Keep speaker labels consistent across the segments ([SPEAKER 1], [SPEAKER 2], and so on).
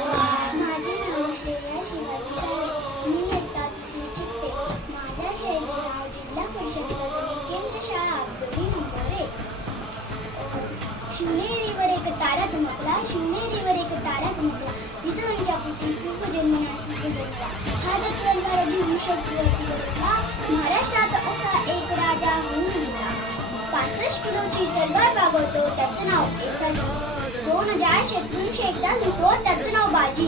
[SPEAKER 1] नमस्कार
[SPEAKER 2] माझे नाव श्रेया शिवाजी साळे मी इयत्ता तिसरी शिकते. माझ्या शाळेचे नाव जिल्हा परिषद प्राथमिक केंद्र शाळा नंबर एक. शिवनेरीवर एक तारा चमकला. शिवनेरीवर एक तारा चमकला. विजयांच्या पुत्री सुख जन्मनासी जन्मला. हा दत्तन घेऊन शत्रूवरती महाराष्ट्रात असा एक राजा होऊन गेला. पासष्ट किलोची तलवार बागवतो. त्याचं नाव एसाजी. दोन हजार शत्रूंशी एकदा लिहितो त्याचं नाव बाजी.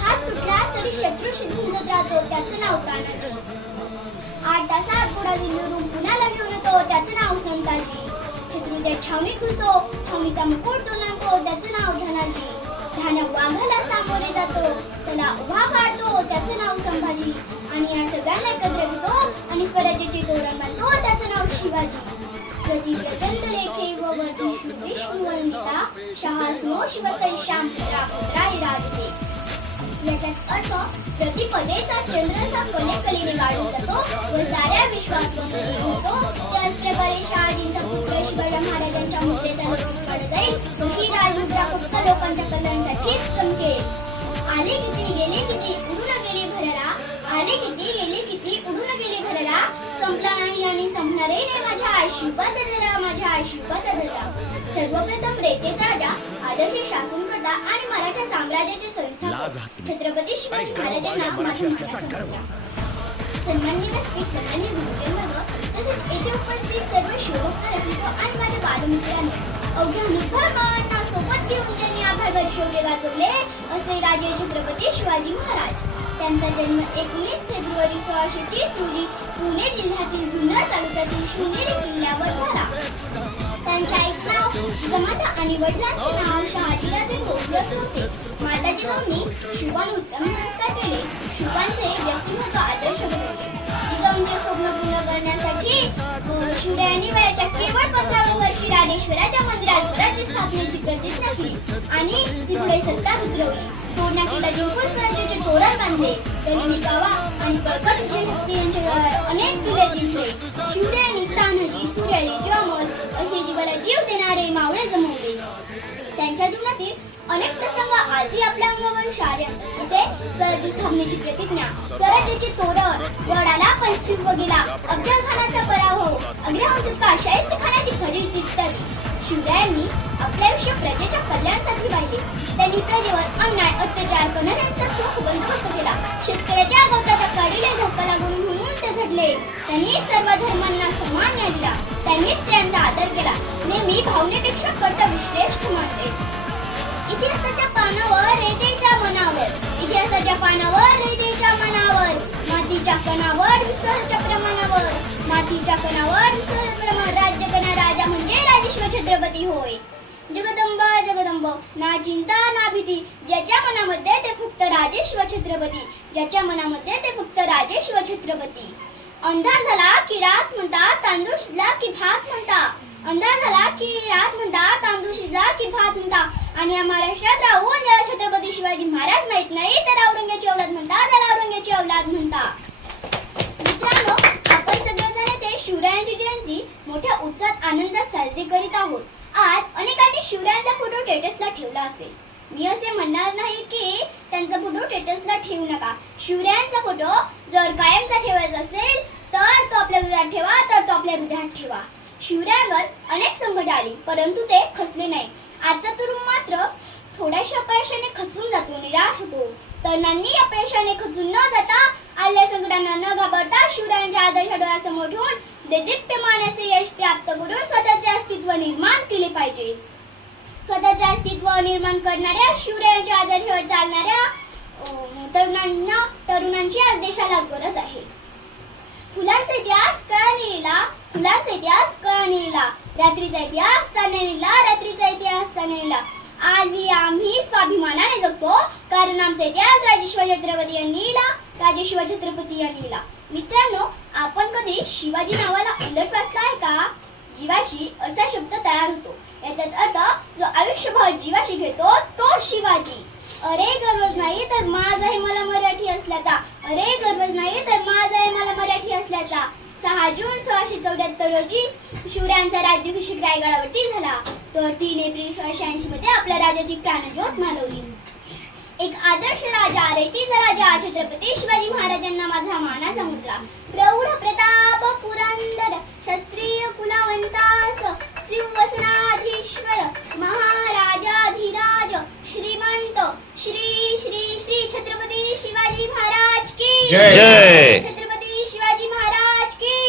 [SPEAKER 2] हात तुटला तरी शत्रूशी झुंजत राहतो त्याचं नाव तानाजी आठ तासात पुढा दिल्लीवरून पुण्याला घेऊन येतो त्याचं नाव संताजी. शत्रूच्या छावणीत घुसतो छावणीचा मुकुट तो त्याचं नाव धनाजी. धान वाघाला सामोरे जातो त्याला उभा काढतो त्याचं नाव संभाजी. आणि या सगळ्यांना एकत्र घेतो आणि स्वराज्याचे तोरण बांधतो त्याचं नाव शिवाजी. याचाच अर्थ प्रतिपदेचा जातो व साऱ्या विश्वात होतो शहाजींचा पुत्र शिवाजी महाराजांच्या मुद्रेचा काढला जाईल ही राजमुद्रा फक्त लोकांच्या कल्याणासाठीच चमकेल आले किती गेले किती उडून गेले भरला आले किती गेले किती उडून गेले भरला संपला नाही आणि संपणारही नाही माझ्या आयुष्याचा जरा माझ्या आयुष्याचा जरा सर्वप्रथम रेतेत राजा आदर्श शासनकर्ता आणि मराठा साम्राज्याचे संस्थापक. छत्रपती शिवाजी
[SPEAKER 1] अरे, गर्व
[SPEAKER 2] महाराजांना
[SPEAKER 1] वाल्या मराठी
[SPEAKER 2] माझा
[SPEAKER 1] असल्याचा
[SPEAKER 2] मानाचा
[SPEAKER 1] गर्व.
[SPEAKER 2] मुजरा. सन्माननीय नंदनी गुरुवर्ग तसेच येथे उपस्थित सर्व शिवभक्त रसिक आणि माझ्या बालमित्रांनी अवघ्या मावांना सोबत घेऊन ज्यांनी आभार दर्शवले वाचवले असे राजे छत्रपती शिवाजी महाराज त्यांचा जन्म एकोणीस फेब्रुवारी सोळाशे तीस रोजी पुणे जिल्ह्यातील जुन्नर तालुक्यातील शिवनेरी नाव आणि वडिलांचे नाव शहाजीराजे भोसले असे होते. माताजी गौनी शिवान उत्तम संस्कार केले. शिवांचे व्यक्तिमत्व आदर्श बनवले जिजाऊंचे स्वप्न पूर्ण करण्यासाठी शिवरायांनी वयाच्या केवळ पंधराव्या वर्षी राजेश्वराच्या मंदिरात स्वराज्य स्थापनेची प्रतिज्ञा केली आणि तिकडे सत्ता उतरवली. तोरणा किल्ला जिंकून स्वराज्याचे तोरण बांधले. त्यांनी गावा आणि बळकट विजयशक्ती यांचे अनेक किल्ले जिंकले. शिवरायांनी तानाजी सूर्याजी जमल देणारे जमवले त्यांच्या जीवनातील अनेक प्रसंग आजही आपल्या अंगावर शार. जसे स्वराज्य स्थापनेची प्रतिज्ञा स्वराज्याचे तोरण गडाला पश्चिम शिव गेला अफजल खानाचा पराभव अग्रहण सुटका शाहिस्ते खानाची खरी इत्यादी शिवरायांनी आपले आयुष्य प्रजेच्या कल्याणासाठी वाहिले त्यांनी प्रजेवर अन्याय भावनेपेक्षा कर्तव्य श्रेष्ठ मानते इतिहासाच्या पानावर रेतेच्या मनावर. इतिहासाच्या पानावर रेतेच्या मनावर. मातीच्या कणावर विसर्जच्या प्रमाणावर. मातीच्या कणावर विश्वासाच्या प्रमाण राज्य कणा राजा म्हणजे राजेश्वर छत्रपती होय. जगदंबा जगदंब. ना चिंता ना भीती. ज्याच्या मनामध्ये ते फक्त राजेश्वर छत्रपती. ज्याच्या मनामध्ये ते फक्त राजेश्वर छत्रपती. अंधार झाला की रात म्हणता तांदूळ शिजला की भात म्हणता. अंदाज झाला की रात म्हणता तांदूळ शिजला की भात म्हणता आणि या महाराष्ट्रात राहून ज्याला छत्रपती शिवाजी महाराज माहीत नाही तर औरंग्याची औलाद म्हणता त्याला औरंग्याची औलाद म्हणता मित्रांनो आपण सगळेजण येथे शिवरायांची जयंती मोठ्या उत्साहात आनंदात साजरी करीत आहोत आज अनेकांनी शिवरायांचा फोटो स्टेटसला ठेवला असेल मी असे म्हणणार नाही की त्यांचा फोटो स्टेटसला ठेवू नका शिवरायांचा फोटो जर कायमचा ठेवायचा असेल तर तो आपल्या हृदयात ठेवा तर तो आपल्या हृदयात ठेवा शिवरायांवर अनेक संकट आली परंतु ते खचले नाही. आजचा तरुण मात्र थोड्याशा अपयशाने खचून जातो निराश होतो. तरुणांनी अपयशाने खचून न जाता आलेल्या संकटांना न घाबरता शिवरायांच्या आदर्श डोळ्यासमोर ठेवून देदीप्यमान यश प्राप्त करून स्वतःचे अस्तित्व निर्माण केले पाहिजे. स्वतःचे अस्तित्व निर्माण करणाऱ्या शिवरायांच्या आदर्शावर चालणाऱ्या तरुणांना तरुणांची आज देशाला गरज आहे. फुलांचा इतिहास कळाने लिहिला फुलांचा इतिहास कळणीला रात्रीचा इतिहास त्याने रात्रीचा इतिहास त्याने आजही आम्ही स्वाभिमानाने जगतो. कारण आमचा इतिहास राजेश्वर छत्रपती यांनी लिहिला. राजेश्वर छत्रपती यांनी लिहिला. मित्रांनो आपण कधी शिवाजी नावाला उलट वाचला आहे का? जीवाशी असा शब्द तयार होतो. याचाच अर्थ जो आयुष्यभर जीवाशी घेतो तो शिवाजी. अरे गरज नाही तर माझ आहे मला मराठी असल्याचा. अरे गरज नाही तर माझ आहे मला मराठी असल्याचा. सहा जून सोळाशे चौऱ्याहत्तर रोजी शिवरायांचा राज्याभिषेक रायगडावरती झाला. तर तीन एप्रिल सोळाशे ऐंशी मध्ये आपल्या राजाची प्राणज्योत मालवली. एक आदर्श राजा छत्रपती शिवाजी महाराजांना माझा मानाचा मुद्रा प्रौढ प्रताप पुरंदर क्षत्रिय कुलवंतास सिंहसनाधीश्वर महाराजाधिराज श्रीमंत श्री श्री श्री छत्रपती शिवाजी महाराज की
[SPEAKER 1] जय.